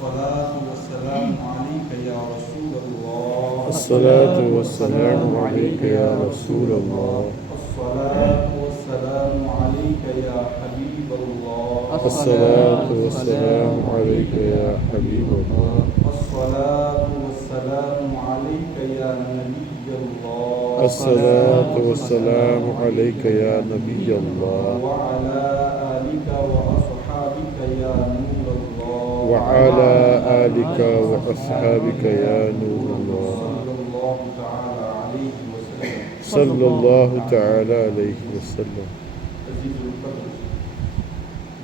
الصلاة والسلام عليك يا رسول الله. الصلاة والسلام عليك يا رسول الله. الصلاة والسلام عليك يا حبيب الله. الصلاة والسلام عليك يا حبيب الله. الصلاة والسلام عليك يا نبي الله. الصلاة والسلام عليك يا نبي الله. وعلى آلك وأصحابك يا نور الله. وعلى آلك وأصحابك يا نور الله. صلى الله صلى الله تعالى عليه وسلم. تعالى عليه وسلم. عزیز القدر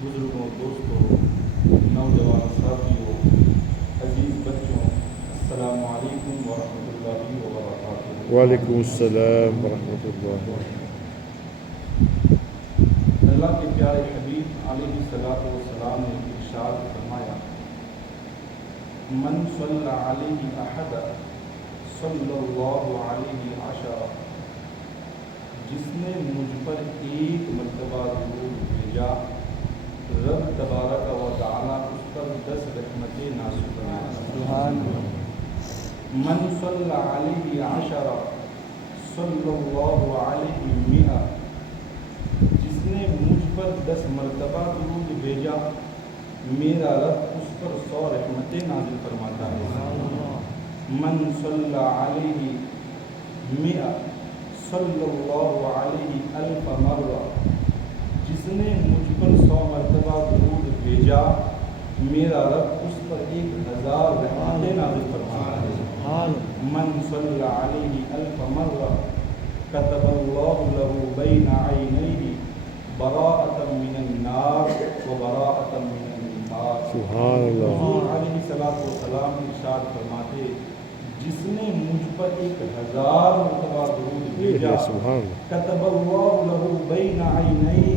بزرگوں، دوستوں، نوجوان ساتھیوں، عزیز بچوں، السلام علیکم ورحمۃ اللہ وبرکاتہ۔ وعلیکم السلام ورحمۃ اللہ۔ اللہ کے پیارے حبیب علیہ الصلوۃ والسلام نے ارشاد فرمایا، من صلی علیہ احد صلی اللہ علیہ عشرہ، جس نے مجھ پر ایک مرتبہ درود بھیجا، رب تبارک و تعالیٰ اس پر 10 رحمتیں نازل فرمائے۔ من صلی علیہ عشرہ صلی اللہ علیہ مئہ، جس نے مجھ پر 10 مرتبہ درود بھیجا، میرا رب اس پر 100 رحمتیں نازل فرماتا ہے۔ من صلی علیہ مئہ صلی اللہ علیہ الف مرہ، جس نے مجھ پر 100 مرتبہ درود بھیجا، میرا رب اس پر 1000 رحمتیں نازل فرماتا ہے۔ من صلی علیہ الف مرہ کتب اللہ لہ بین عینیہ براءۃ من النار وبراءۃ من النفاق۔ سبحان اللہ۔ حضور علیہ الصلوۃ والسلام ارشاد فرماتے، جس نے مجھ پر 1000 مرتبہ درود بھیجا، کتب اللہ لہ بین عینیہ،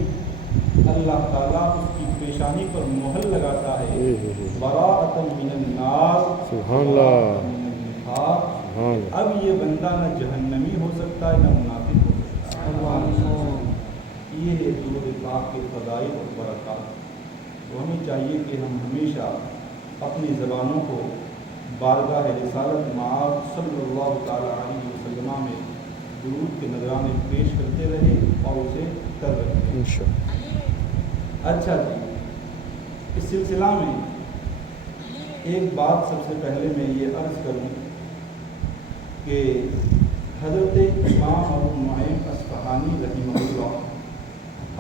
اللہ تعالیٰ اس کی پیشانی پر مہر لگاتا ہے، براءۃ من النار وبراءۃ من النفاق۔ اب یہ بندہ نہ جہنمی ہو سکتا ہے نہ منافق ہو سکتا ہے۔ یہ ہے درود پاک کے فضائل اور برکات۔ تو ہمیں چاہیے کہ ہم ہمیشہ اپنی زبانوں کو بارگاہ رسالت مآب صلی اللہ تعالیٰ علیہ وسلم میں درود کے نذرانے پیش کرتے رہے اور اسے کر رہے ہیں۔ اچھا جی، اس سلسلہ میں ایک بات سب سے پہلے میں یہ عرض کروں کہ حضرت امام ابو نعیم اصفہانی رحمہ اللہ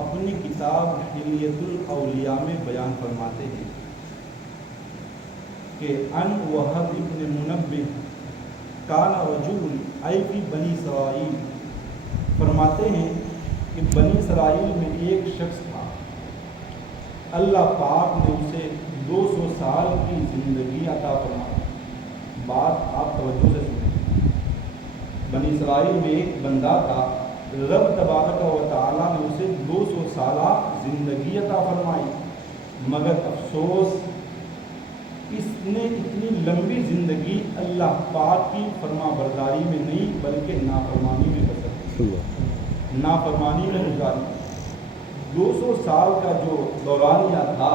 اپنی کتاب حلیۃ الاولیاء میں بیان فرماتے ہیں کہ ان وہب ابن منبہ کان رجل ای فی بنی اسرائیل، فرماتے ہیں کہ بنی اسرائیل میں ایک شخص تھا، اللہ پاک نے اسے 200 سال کی زندگی عطا فرمائی۔ بات آپ توجہ سے سنیں، بنی اسرائیل میں ایک بندہ تھا، رب تبارک و تعالیٰ نے اسے 200 سالہ زندگی عطا فرمائی، مگر افسوس اس نے اتنی لمبی زندگی اللہ پاک کی فرما برداری میں نہیں بلکہ نافرمانی میں بسر، نافرمانی میں گزاری۔ 200 سال کا جو دورانیہ تھا،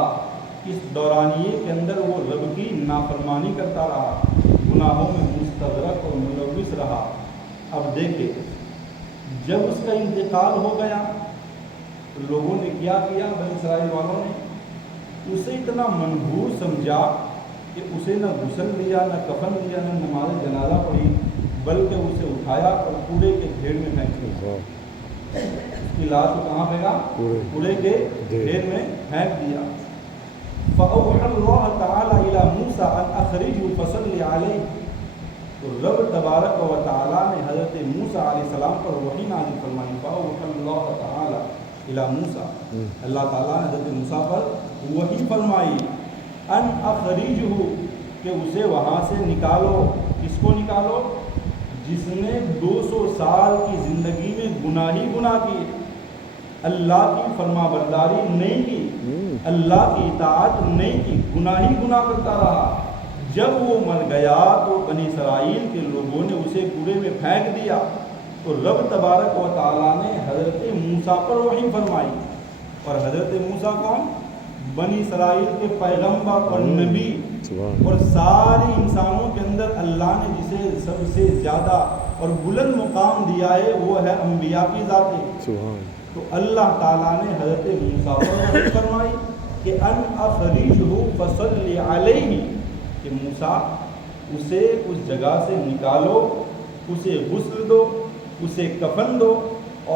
اس دورانیے کے اندر وہ رب کی نافرمانی کرتا رہا، گناہوں میں مستغرق اور ملوث رہا۔ اب دیکھیں، جب اس کا انتقال ہو گیا تو لوگوں نے کیا کیا، بنی اسرائیل والوں نے اسے اتنا منحوس سمجھا کہ اسے نہ غسل دیا، نہ کفن دیا، نہ نماز جنازہ پڑھی، بلکہ اسے اٹھایا اور کوڑے کے ڈھیر میں پھینک دیا۔ اس کی لاش کو کہاں پھینکا؟ کوڑے کے ڈھیر میں پھینک دیا۔ فَأَوْحَى اللَّهُ تَعَالَى إِلَى مُوسَىٰ أَنْ أَخْرِجْهُ فَصَلِّ عَلَيْهِ، تو رب تبارک و تعالیٰ نے حضرت موسیٰ علیہ السلام پر وحی نازل فرمائی۔ فَأَوْحَى اللَّهُ تَعَالَى إِلَى مُوسَىٰ، اللہ تعالیٰ نے حضرت موسیٰ پر وحی فرمائی، ان اخرجہ، کہ اسے وہاں سے نکالو۔ کس کو نکالو؟ جس نے 200 سال کی زندگی میں گناہ ہی گناہ کیے، اللہ کی فرما برداری نہیں کی، اللہ کی اطاعت نہیں کی، گناہ ہی گناہ کرتا رہا۔ جب وہ مر گیا تو بنی اسرائیل کے لوگوں نے اسے کوڑے میں پھینک دیا، تو رب تبارک و تعالیٰ نے حضرت موسیٰ پر وحی فرمائی۔ اور حضرت موسیٰ کون؟ بنی اسرائیل کے پیغمبر اور نبی، سبحان اور سارے انسانوں کے اندر اللہ نے جسے سب سے زیادہ اور بلند مقام دیا ہے وہ ہے انبیاء کی ذاتیں. سبحان تو اللہ تعالیٰ نے حضرت موسیٰ پر فرمائی کہ ان اخرجہ فصلی علیہ، کہ موسیٰ اسے اس جگہ سے نکالو، اسے غسل دو، اسے کفن دو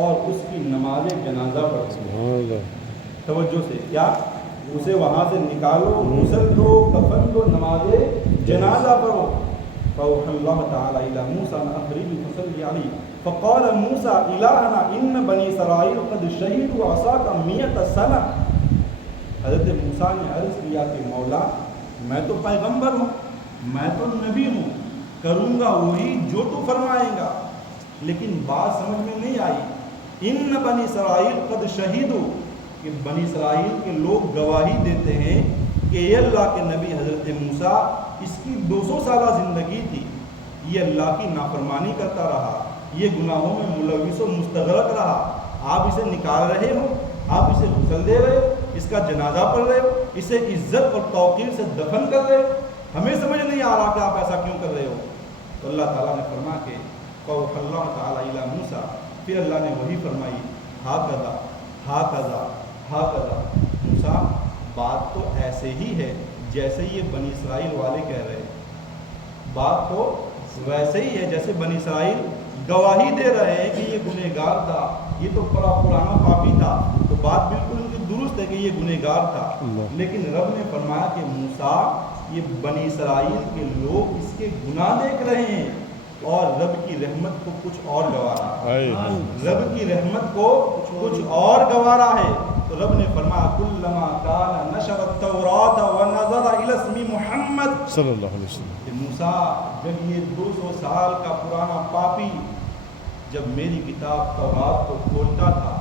اور اس کی نماز جنازہ پڑھو. سبحان اللہ. توجہ سے، کیا اسے وہاں سے نکالو، غسل دو، کفن دو، نماز جنازہ پڑھو. فأوحى الله تعالى إلى موسى أن أخرجه فصلي عليه فقال موسى إلهنا إن بني إسرائيل قد شهدوا عصاك 100 سنة. حضرت موسیٰ نے عرض کیا کہ مولا میں تو پیغمبر ہوں، میں تو نبی ہوں، کروں گا وہی جو تو فرمائے گا، لیکن بات سمجھ میں نہیں آئی. ان بنی اسرائیل قد شہیدو، کہ بنی اسرائیل کے لوگ گواہی دیتے ہیں کہ یہ اللہ کے نبی حضرت موسیٰ اس کی 200 سالہ زندگی تھی، یہ اللہ کی نافرمانی کرتا رہا، یہ گناہوں میں ملوث و مستغرق رہا، آپ اسے نکال رہے ہو، آپ اسے غسل دے رہے ہو، اس کا جنازہ پڑھ رہے ہو، اسے عزت اور توقیر سے دفن کر رہے ہو، ہمیں سمجھ نہیں آ رہا کہ آپ ایسا کیوں کر رہے ہو. تو اللہ تعالیٰ نے فرمایا کہ فأوحى الله تعالیٰ إلى موسیٰ، پھر اللہ نے وہی فرمائی ہاکذا ہاکذا ہاکذا. موسیٰ بات تو ایسے ہی ہے جیسے یہ بنی اسرائیل والے کہہ رہے ہیں، بات تو ویسے ہی ہے جیسے بنی اسرائیل گواہی دے رہے ہیں کہ یہ گنہگار تھا، یہ تو بڑا پرانا پاپی تھا، تو بات بالکل ان کی درست ہے کہ یہ گنہگار تھا. لیکن رب نے فرمایا کہ موسیٰ یہ بنی اسرائیل کے لوگ اس کے گناہ دیکھ رہے ہیں اور رب کی رحمت کو کچھ اور گوارا ہے، رب کی رحمت کو کچھ اور گوارا ہے. تو رب نے فرمایا کلما کان نشر التوراۃ ونظر الی اسم محمد صلی اللہ علیہ وسلم. کہ موسیٰ جب یہ 200 سال کا پرانا پاپی جب میری کتاب تورات کو کھولتا تھا،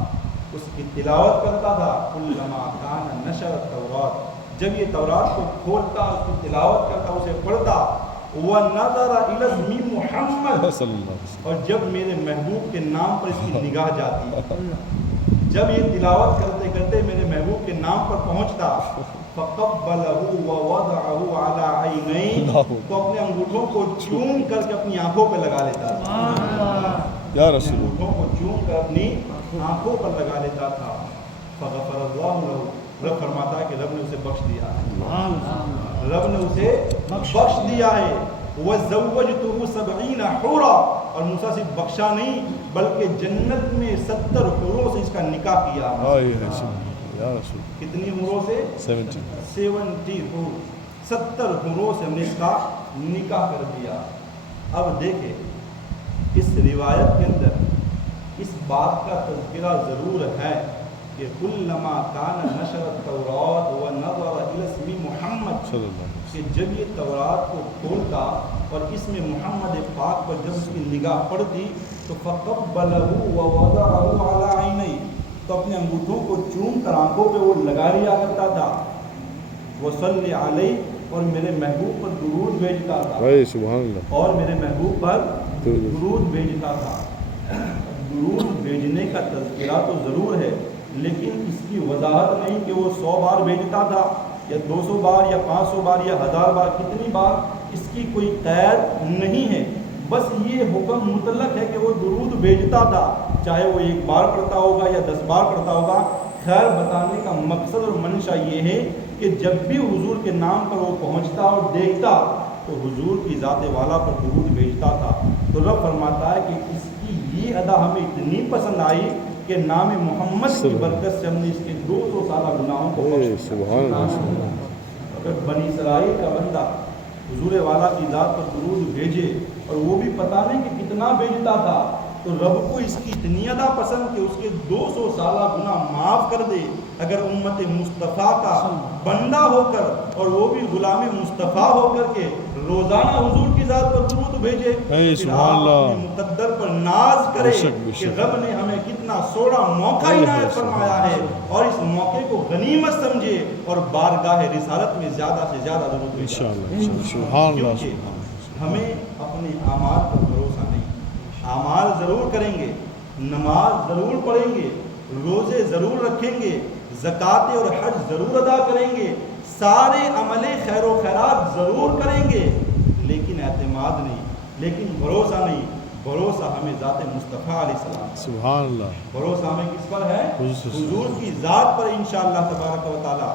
اس کی تلاوت کرتا تھا، کلما کان نشر التوراۃ، جب یہ تورات کو کھولتا، اس کی تلاوت کرتا، اسے پڑھتا، وَنَظَرَ إِلَى اسْمِ مُحَمَّدٍ، صلی اللہ علیہ وسلم. اور جب میرے محبوب کے نام پر اس کی نگاہ جاتی، جب یہ تلاوت کرتے کرتے میرے محبوب کے نام پر پہنچتا، فَقَبَّلَهُ وَوَضَعَهُ عَلَىٰ عَيْنَيْهِ، تو اپنے انگوٹھوں کو چوم کر کے اپنی آنکھوں پہ لگا لیتا تھا، یا رسول اللہ. انگوٹھوں کو چوم کر اپنی آنکھوں پر لگا لیتا تھا. فغفر اللہ لہ، رب فرماتا ہے کہ رب نے اسے بخش دیا ہے، رب نے اسے بخش دیا ہے. وَزَوَّجْتُهُ 70 حُورًا، اور موسیٰ صرف بخشا نہیں بلکہ جنت میں 70 حوروں سے اس کا نکاح کیا. یا رسول. کتنی حوروں سے؟ 70 حور، 70 حوروں سے ہم نے اس کا نکاح کر دیا. اب دیکھیں اس روایت کے اندر اس بات کا تذکرہ ضرور ہے کہ کلما کان نشر التوراۃ ونظر الی اسم محمد، کہ جب یہ تورات کو کھولتا اور اس میں محمد پاک پر جب اس کی نگاہ پڑتی تو فقبلہ ووضعہ علی عینیہ، تو اپنے انگوٹھوں کو چوم کر آنکھوں پہ وہ لگا لیا کرتا تھا. وصلی علیہ، اور میرے محبوب پر درود بھیجتا تھا، سبحان اللہ، اور میرے محبوب پر درود بھیجتا تھا. درود بھیجنے کا تذکرہ تو ضرور ہے، لیکن اس کی وضاحت نہیں کہ وہ 100 بار بھیجتا تھا یا 200 بار یا 500 بار یا 1000 بار، کتنی بار اس کی کوئی قید نہیں ہے. بس یہ حکم مطلق ہے کہ وہ درود بھیجتا تھا، چاہے وہ 1 بار پڑھتا ہوگا یا 10 بار پڑھتا ہوگا. خیر بتانے کا مقصد اور منشا یہ ہے کہ جب بھی حضور کے نام پر وہ پہنچتا اور دیکھتا تو حضور کی ذات والا پر درود بھیجتا تھا. تو رب فرماتا ہے کہ اس کی یہ ادا ہمیں اتنی پسند آئی کہ نام محمد کی برکت سے ہم نے اس کے 200 سالہ گناہوں کو بخش دیا. اگر بنی اسرائیل کا بندہ حضور والا کی ذات پر درود بھیجے اور وہ بھی پتہ نہیں کہ کتنا بھیجتا تھا، تو رب کو اس کی اتنی ادا پسند کہ اس کے 200 سالہ گناہ معاف کر دے. اگر امت مصطفیٰ کا بندہ ہو کر اور وہ بھی غلام مصطفیٰ ہو کر کے روزانہ حضور کی ذات پر درود بھیجے، پھر آپ اپنے مقدر پر ناز کرے کہ رب نے ہمیں کتنا سوڑا موقع عنایت فرمایا ہے، اور اس موقع کو غنیمت سمجھے اور بارگاہ رسالت میں زیادہ سے زیادہ درود بھیجے. کیونکہ ہمیں اپنے اعمال پر بھروسہ نہیں. اعمال ضرور کریں گے، نماز ضرور پڑھیں گے، روزے ضرور رکھیں گے، زکوٰۃ اور حج ضرور ادا کریں گے، سارے عمل خیر و خیرات ضرور کریں گے، لیکن اعتماد نہیں، لیکن بھروسہ نہیں۔ بھروسہ ہمیں ذات مصطفیٰ علیہ السلام، سبحان اللہ، بھروسہ ہمیں کس پر ہے؟ حضور حضور کی ذات پر انشاءاللہ تبارک و تعالی۔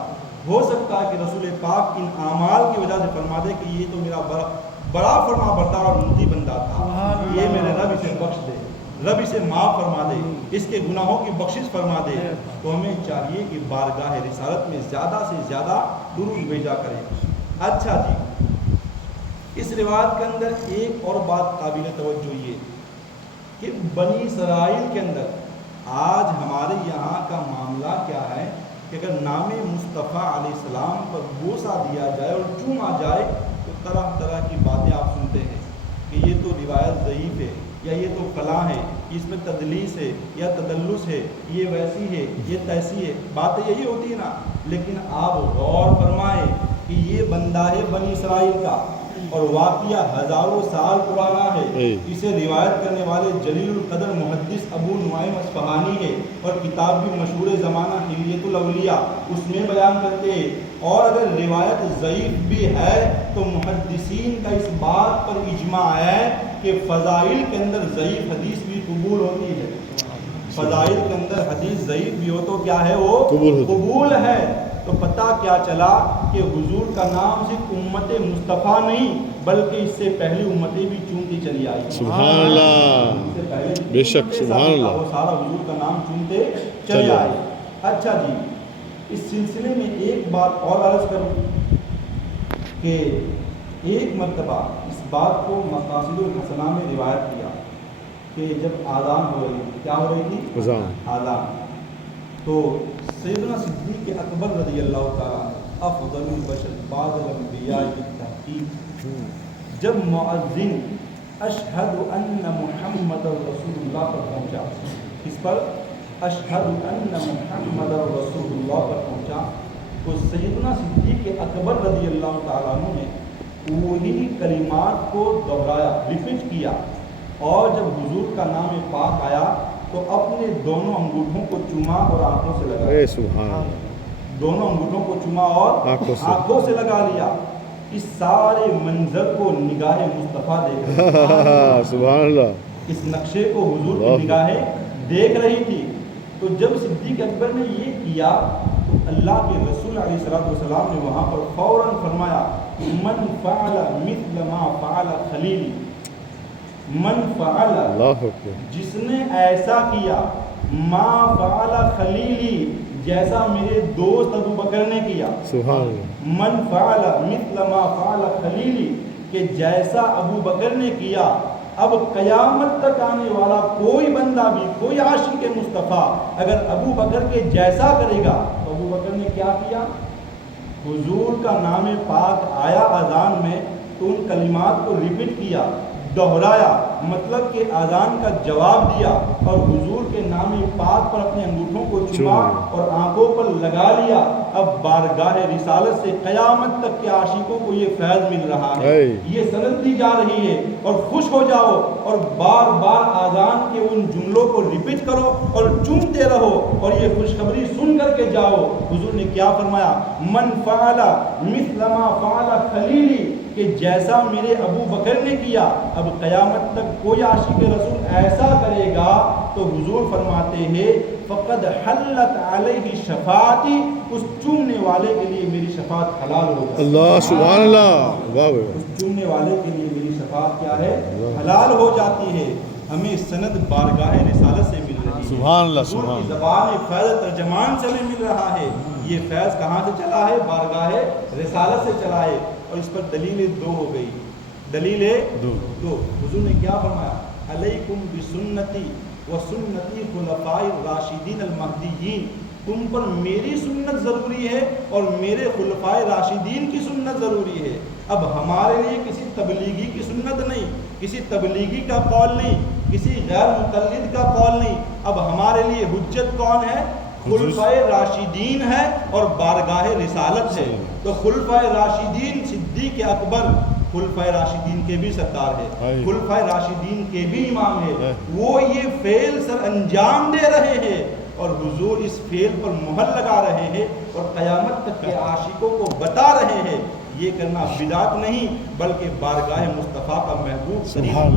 ہو سکتا ہے کہ رسول پاک ان اعمال کی وجہ سے فرما دے کہ یہ تو میرا بڑا فرما بردار اور مطیع بندہ تھا، یہ میرے رب اسے بخش دے، رب اسے معاف فرما دے، اس کے گناہوں کی بخشش فرما دے۔ تو ہمیں چاہیے کہ بارگاہ رسالت میں زیادہ سے زیادہ درود بھیجا کریں۔ اچھا جی، اس روایت کے اندر ایک اور بات قابل توجہ یہ کہ بنی اسرائیل کے اندر آج ہمارے یہاں کا معاملہ کیا ہے کہ اگر نام مصطفیٰ علیہ السلام پر بوسہ دیا جائے اور چوما جائے تو طرح طرح کی باتیں آپ سنتے ہیں کہ یہ تو روایت ضعیف ہے، یا یہ تو فلاں ہے، اس میں تدلیس ہے یا تدلس ہے، یہ ویسی ہے، یہ تیسی ہے، باتیں یہی ہوتی ہے نا۔ لیکن آپ غور فرمائیں کہ یہ بندہ ہے بنی اسرائیل کا، اور واقعہ ہزاروں سال پرانا ہے۔ اسے روایت کرنے والے جلیل القدر محدث ابو نعیم اصفہانی ہے، اور کتاب بھی مشہور زمانہ حلیۃ الاولیاء اس میں بیان کرتے ہیں۔ اور اگر روایت ضعیف بھی ہے تو محدثین کا اس بات پر اجماع ہے کہ فضائل کے اندر ضعیف حدیث بھی قبول ہوتی ہے۔ فضائل کے اندر حدیث ضعیف بھی ہو تو کیا ہے؟ وہ قبول ہے۔ تو پتہ کیا چلا کہ حضور کا نام صرف امت مصطفیٰ نہیں بلکہ اس سے پہلی امتیں بھی چونتی چلی آئی۔ سبحان اللہ، بے شک سبحان اللہ، وہ سارا حضور کا نام چونتے چلے آئے۔ اچھا جی، اس سلسلے میں ایک بات اور عرض کروں کہ ایک مرتبہ اس بات کو مقاصد الحسنہ میں روایت کیا کہ جب آذان ہو رہی، کیا ہو رہی تھی؟ آذان۔ تو سیدنا صدیق اکبر رضی اللہ تعالیٰ افضل البشر بعد الانبیاء بالتحقیق، جب مؤذن اشہد ان محمد رسول اللہ پر پہنچا، اس پر اشہد ان محمد رسول اللہ پر پہنچا، تو سیدنا صدیق اکبر رضی اللہ تعالیٰ عنہ نے وہی کلمات کو دہرایا، ریپیٹ کیا، اور جب حضور کا نام پاک آیا تو اپنے دونوں انگوٹھوں کو چوما اور آنکھوں سے لگا لیا۔ سبحان اللہ، دونوں انگوٹھوں کو چوما اور آنکھوں سے لگا لیا۔ اس سارے منظر کو نگاہ مصطفیٰ دیکھ رہی تھی، سبحان اللہ، اس نقشے کو حضور کی نگاہیں دیکھ رہی تھی۔ تو جب صدیق اکبر نے یہ کیا تو اللہ کے رسول علیہ الصلوۃ والسلام نے وہاں پر فوراً فرمایا من فعل مثل ما فعل خلیلی، من فعل، جس نے ایسا کیا، ما فعل خلیلی، جیسا میرے دوست ابو بکر نے کیا، سبحان اللہ، من فعل مثل ما فعل خلیلی، کہ جیسا ابو بکر نے کیا۔ اب قیامت تک آنے والا کوئی بندہ بھی، کوئی عاشق مصطفیٰ اگر ابو بکر کے جیسا کرے گا تو ابو بکر نے کیا کیا؟ حضور کا نام پاک آیا اذان میں تو ان کلمات کو ریپیٹ کیا، دہرایا، مطلب کہ اذان کا جواب دیا، اور حضور کے نام پاک پر اپنے انگوٹھوں کو چوما اور آنکھوں پر لگا لیا۔ اب بارگاہ رسالت سے قیامت تک کے عاشقوں کو یہ فیض مل رہا ہے، یہ سند دی جا رہی ہے، اور خوش ہو جاؤ اور بار بار اذان کے ان جملوں کو ریپیٹ کرو اور چومتے رہو اور یہ خوشخبری سن کر کے جاؤ۔ حضور نے کیا فرمایا؟ من فعل مثل ما فعل خلیلی، کہ جیسا میرے ابو بکر نے کیا، اب قیامت تک کوئی عاشق رسول ایسا کرے گا تو حضور فرماتے ہیں فقد حلت علیہ شفاعتی، اس چومنے والے کے لیے میری شفاعت حلال ہوگا۔ اللہ سبحان اللہ، واہ، اس چومنے والے کے لیے میری شفاعت کیا ہے؟ حلال ہو جاتی ہے۔ ہمیں سند بارگاہ رسالت سے مل رہی ہے، سبحان اللہ، حضور کی زبان فیض ترجمان سے ہمیں مل رہا ہے۔ یہ فیض کہاں سے چلا ہے؟ بارگاہ رسالت سے چلا ہے، اور اس پر دلیلیں دو ہو گئی۔ دلیلیں دو، حضور نے کیا فرمایا؟ علیکم بسنتی و سنتی خلفاء الراشدین المہدیین، تم پر میری سنت ضروری ہے اور میرے خلفاء راشدین کی سنت ضروری ہے۔ اب ہمارے لیے کسی تبلیغی کی سنت نہیں، کسی تبلیغی کا قول نہیں، کسی غیر مقلد کا قول نہیں۔ اب ہمارے لیے حجت کون ہے؟ خلفائے راشدین ہے اور بارگاہ رسالت ہے۔ تو خلفائے راشدین، صدیق اکبر خلفائے راشدین کے بھی سردار ہے، خلفائے راشدین کے بھی امام ہے، وہ یہ فعل سر انجام دے رہے ہیں اور حضور اس فعل پر مہر لگا رہے ہیں اور قیامت تک کے عاشقوں کو بتا رہے ہیں یہ کرنا بدعت نہیں بلکہ بارگاہ مصطفیٰ کا محبوب ترین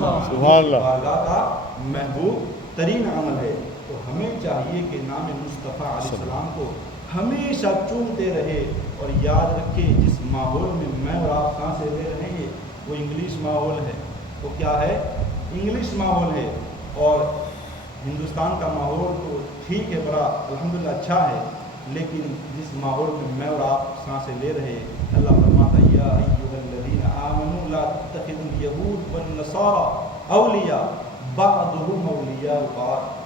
بارگاہ کا محبوب ترین عمل ہے۔ تو ہمیں چاہیے کہ نام مصطفیٰ علیہ السلام کو ہمیشہ چومتے رہے اور یاد رکھے جس ماحول میں میں اور آپ سانسیں لے رہے ہیں وہ انگلش ماحول ہے۔ وہ کیا ہے؟ انگلش ماحول ہے۔ اور ہندوستان کا ماحول تو ٹھیک ہے، بڑا الحمدللہ اچھا ہے، لیکن جس ماحول میں میں اور آپ سانسیں لے رہے ہیں اللہ فرماتا ہے یا ایھا الذین آمنوا لا تتخذوا اليہود والنصارى اولیاء بعضهم اولیاء بعض۔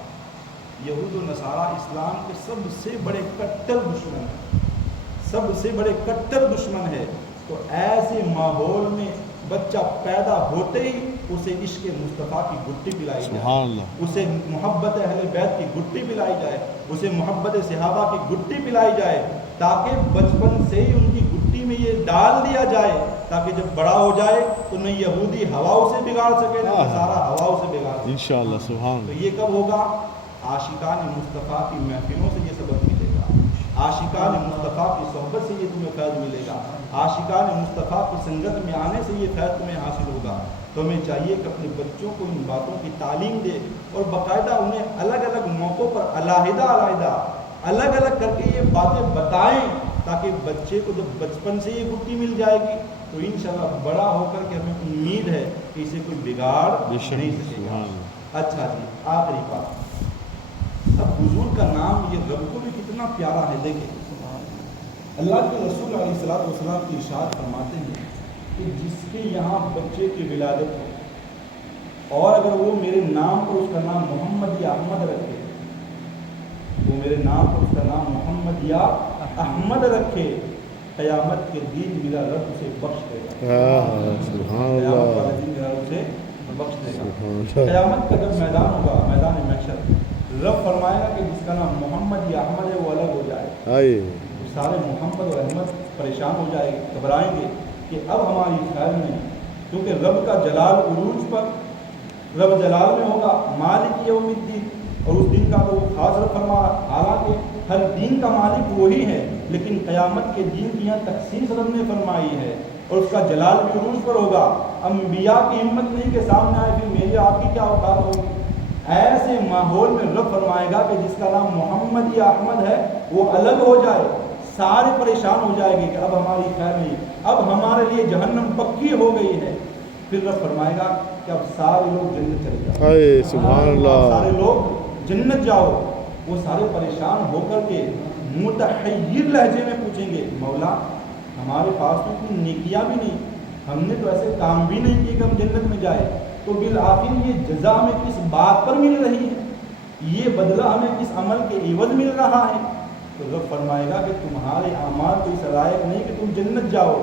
یہود و نصارہ اسلام کے سب سے بڑے کٹر دشمن ہیں، سب سے بڑے کٹر دشمن ہے۔ تو ایسے ماحول میں بچہ پیدا ہوتے ہی اسے عشق مصطفیٰ کی گٹی پلائی جائے، اسے محبت اہل بیت کی گٹی پلائی جائے، اسے محبت صحابہ کی گٹی پلائی جائے، تاکہ بچپن سے ہی ان کی گٹی میں یہ ڈال دیا جائے تاکہ جب بڑا ہو جائے تو نہ یہودی ہوا اسے بگاڑ سکے نہ نصارہ ہوا اسے بگاڑ سکے انشاءاللہ۔ سبحان اللہ۔ تو یہ کب ہوگا؟ عاشقان مصطفیٰ کی محفلوں سے یہ سبق ملے گا، عاشقان مصطفیٰ کی صحبت سے یہ تمہیں فیض ملے گا، عاشقان مصطفیٰ کی سنگت میں آنے سے یہ فیض تمہیں حاصل ہوگا۔ تو ہمیں چاہیے کہ اپنے بچوں کو ان باتوں کی تعلیم دے اور باقاعدہ انہیں الگ الگ موقعوں پر علیحدہ الگ الگ کر کے یہ باتیں بتائیں تاکہ بچے کو جب بچپن سے یہ گٹی مل جائے گی تو انشاءاللہ بڑا ہو کر کے ہمیں امید ہے کہ اسے کوئی بگاڑ نہیں سکے گا۔ اچھا جی، آخری بات، اب حضور کا نام یہ رب کو بھی کتنا پیارا ہے۔ دیکھیں اللہ کے رسول علیہ السلام کی ارشاد فرماتے ہیں کہ جس کے یہاں بچے کی ولادت ہو اور اگر وہ میرے نام پر اس کا نام محمد یا احمد رکھے، وہ میرے نام پر اس کا نام محمد یا احمد رکھے، قیامت کے دن میرا رب اسے بخش دے گا۔ قیامت والے دن میرا رب اسے بخش دے گا۔ قیامت کا جب میدان ہوگا، میدان محشر، رب فرمائے گا کہ جس کا نام محمد یا احمد ہے وہ الگ ہو جائے۔ سارے محمد اور احمد پریشان ہو جائے گے، گھبرائیں گے کہ اب ہماری خیر نہیں، کیونکہ رب کا جلال عروج پر، رب جلال میں ہوگا مالک یوم الدین، اور اس دن کا تو وہ خاص رب فرما، حالانکہ ہر دین کا مالک وہی ہے لیکن قیامت کے دین کی یہاں تخصیص رب نے فرمائی ہے اور اس کا جلال بھی عروج پر ہوگا۔ انبیاء کی ہمت نہیں کہ سامنے آئے پھر میری آپ کی کیا اوقات ہوگی۔ ایسے ماحول میں رب فرمائے گا کہ جس کا نام محمد یا احمد ہے وہ الگ ہو جائے، سارے پریشان ہو جائے گے کہ اب ہماری خیر نہیں، اب ہمارے لیے جہنم پکی ہو گئی ہے۔ پھر رب فرمائے گا کہ اب سارے لوگ جنت چلے جاؤ، سبحان اللہ، سارے لوگ جنت جاؤ۔ وہ سارے پریشان ہو کر کے متحیر لہجے میں پوچھیں گے مولا ہمارے پاس تو اتنی نیکیاں بھی نہیں، ہم نے تو ایسے کام بھی نہیں کیے کہ ہم جنت میں جائے، تو بالآخر یہ جزا ہمیں کس بات پر مل رہی ہے، یہ بدلہ ہمیں کس عمل کے عوض مل رہا ہے؟ تو رب فرمائے گا کہ تمہارے اعمال تو اس لائق نہیں کہ تم جنت جاؤ،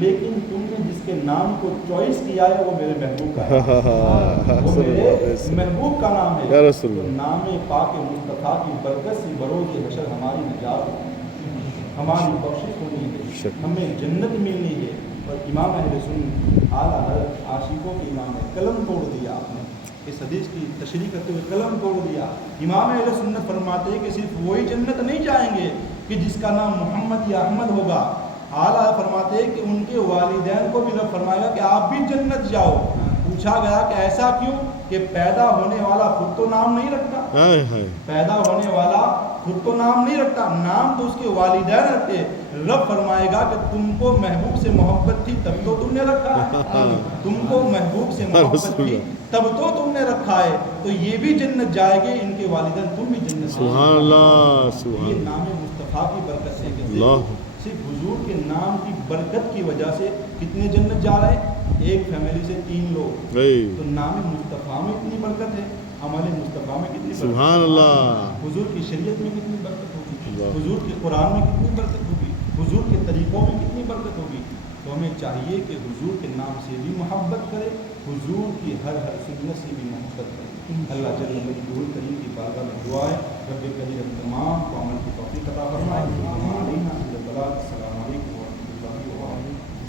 لیکن تم نے جس کے نام کو چوائس کیا ہے وہ میرے محبوب کا ہے، وہ میرے محبوب کا نام ہے۔ تو نام پاک مصطفیٰ کی برکت سے بروز حشر ہماری نجات ہونی ہے، ہماری بخشش ہونی ہے، ہمیں جنت ملنی ہے۔ اور امام اہل سنت اعلیٰ حضرت عاشقوں کے امام نے قلم توڑ دیا، آپ نے اس حدیث کی تشریح کرتے ہوئے قلم توڑ دیا۔ امام اہل سنت فرماتے ہیں کہ صرف وہی جنت نہیں جائیں گے کہ جس کا نام محمد یا احمد ہوگا، اعلیٰ فرماتے ہیں کہ ان کے والدین کو بھی رب فرمائے گا کہ آپ بھی جنت جاؤ۔ پوچھا گیا کہ ایسا کیوں؟ کہ پیدا ہونے والا خود تو نام نہیں رکھتا، پیدا ہونے والا خود تو نام نہیں رکھتا، نام تو اس کے والدین رکھتے۔ رب فرمائے گا کہ تم کو محبوب سے محبت تھی تب تو تم نے رکھا ہے، تم کو محبوب سے محبت تھی تب تو تم نے رکھا ہے، تو یہ بھی جنت جائے گے، ان کے والدین، تم بھی جنت جائے گے۔ سبحان اللہ، یہ نام مصطفیٰ کی برکت سے کہ صرف حضور کے نام کی برکت کی وجہ سے کتنے جنت جا رہے ہیں؟ ایک فیملی سے 3 لوگ۔ تو نام مصطفیٰ میں اتنی برکت ہے، عمل مصطفیٰ میں کتنی برکت، سبحان اللہ، حضور کی شریعت میں کتنی برکت ہوگی، حضور کے قرآن میں کتنی برکت ہوگی، حضور کے طریقوں میں کتنی برکت ہوگی۔ تو ہمیں چاہیے کہ حضور کے نام سے بھی محبت کرے، حضور کی ہر سنت سے بھی محبت کرے۔ اللہ جل مجدہ کریم کی بارگاہ میں دعا ہے رب کریم تمام کو عمل کی توفیق عطا فرمائے۔ السلام